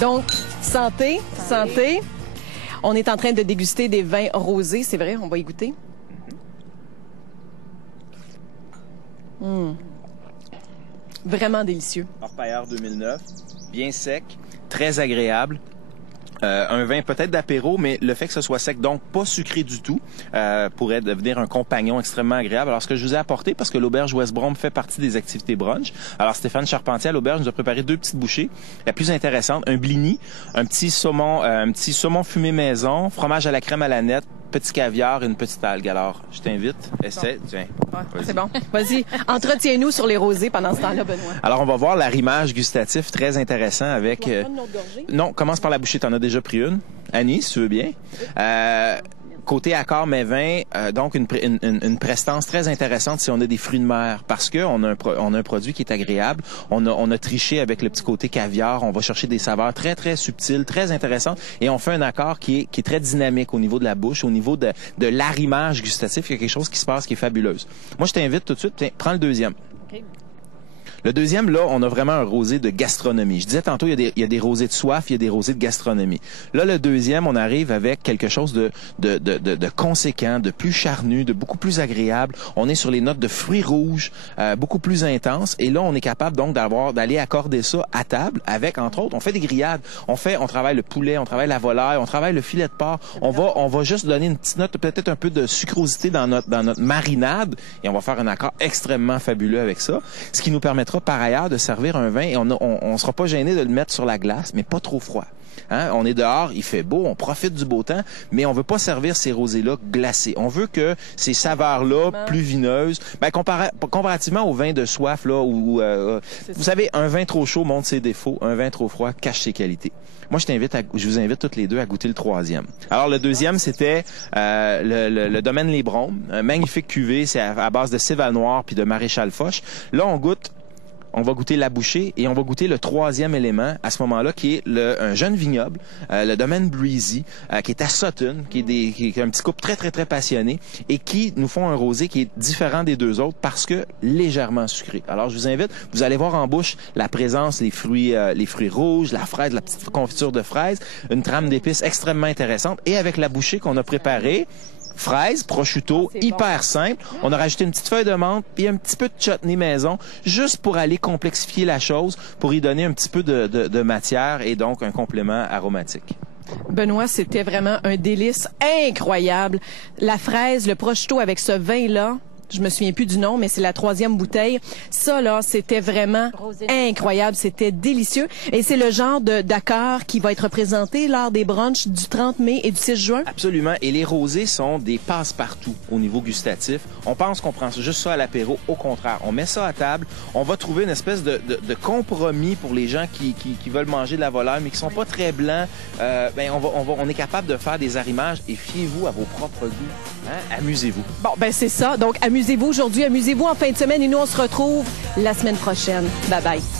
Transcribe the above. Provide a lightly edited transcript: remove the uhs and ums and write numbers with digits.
Donc, santé, santé. On est en train de déguster des vins rosés, c'est vrai, on va y goûter. Vraiment délicieux. Orpailleur 2009, bien sec, très agréable. Un vin peut-être d'apéro, mais le fait que ce soit sec, donc pas sucré du tout, pourrait devenir un compagnon extrêmement agréable. Alors, ce que je vous ai apporté, parce que l'auberge West Brom fait partie des activités brunch, alors Stéphane Charpentier à l'auberge nous a préparé 2 petites bouchées. La plus intéressante, un blini, un petit saumon fumé maison, fromage à la crème à la nette, petit caviar et une petite algue. Alors, je t'invite, essaie, tiens. Ouais, c'est bon. Vas-y, entretiens-nous sur les rosés pendant ce temps-là, Benoît. Alors, on va voir l'arrimage gustatif très intéressant avec... Tu vas prendre une autre gorgée? Non, commence par la bouchée. T'en as déjà pris une. Annie, si tu veux bien. Côté accord mais vin, donc une prestance très intéressante si on a des fruits de mer, parce que on a un produit qui est agréable. On a triché avec le petit côté caviar. On va chercher des saveurs très très subtiles, très intéressantes, et on fait un accord qui est très dynamique au niveau de la bouche, au niveau de l'arrimage gustatif. Il y a quelque chose qui se passe qui est fabuleuse. Moi, je t'invite tout de suite. Tiens, prends le deuxième. Okay. Le deuxième, là, on a vraiment un rosé de gastronomie. Je disais tantôt, il y a des rosés de soif, il y a des rosés de gastronomie. Là, le deuxième, on arrive avec quelque chose de conséquent, de plus charnu, de beaucoup plus agréable. On est sur les notes de fruits rouges, beaucoup plus intenses. Et là, on est capable donc d'aller accorder ça à table avec, entre autres, on fait des grillades. On travaille le poulet, on travaille la volaille, on travaille le filet de porc. On va juste donner une petite note, peut-être un peu de sucrosité dans notre marinade, et on va faire un accord extrêmement fabuleux avec ça. Ce qui nous permettra par ailleurs de servir un vin, et on sera pas gêné de le mettre sur la glace, mais pas trop froid. Hein? On est dehors, il fait beau, on profite du beau temps, mais on veut pas servir ces rosés-là glacés. On veut que ces saveurs-là, plus vineuses, comparativement au vin de soif, là, où vous savez, un vin trop chaud montre ses défauts, un vin trop froid cache ses qualités. Moi, je vous invite toutes les deux à goûter le troisième. Alors, le deuxième, c'était le domaine Les Bromes, un magnifique cuvée, c'est à base de Céval Noir puis de Maréchal Foch. Là, on va goûter la bouchée, et on va goûter le troisième élément à ce moment-là, qui est un jeune vignoble, le domaine Breezy, qui est à Sutton, qui est un petit couple très, très, très passionné, et qui nous font un rosé qui est différent des deux autres parce que légèrement sucré. Alors, je vous invite, vous allez voir en bouche la présence, les fruits rouges, la fraise, la petite confiture de fraises, une trame d'épices extrêmement intéressante, et avec la bouchée qu'on a préparée, fraises, prosciutto, hyper simple. On a rajouté une petite feuille de menthe et un petit peu de chutney maison, juste pour aller complexifier la chose, pour y donner un petit peu de matière et donc un complément aromatique. Benoît, c'était vraiment un délice incroyable. La fraise, le prosciutto avec ce vin-là, je me souviens plus du nom, mais c'est la 3e bouteille. Ça, là, c'était vraiment incroyable. C'était délicieux. Et c'est le genre d'accord qui va être présenté lors des brunchs du 30 mai et du 6 juin. Absolument. Et les rosés sont des passe-partout au niveau gustatif. On pense qu'on prend juste ça à l'apéro. Au contraire, on met ça à table. On va trouver une espèce de compromis pour les gens qui veulent manger de la volaille, mais qui sont pas très blancs. On est capable de faire des arrimages, et fiez-vous à vos propres goûts. Hein? Amusez-vous. Bon, ben c'est ça. Donc, amusez-vous aujourd'hui, amusez-vous en fin de semaine, et nous, on se retrouve la semaine prochaine. Bye-bye.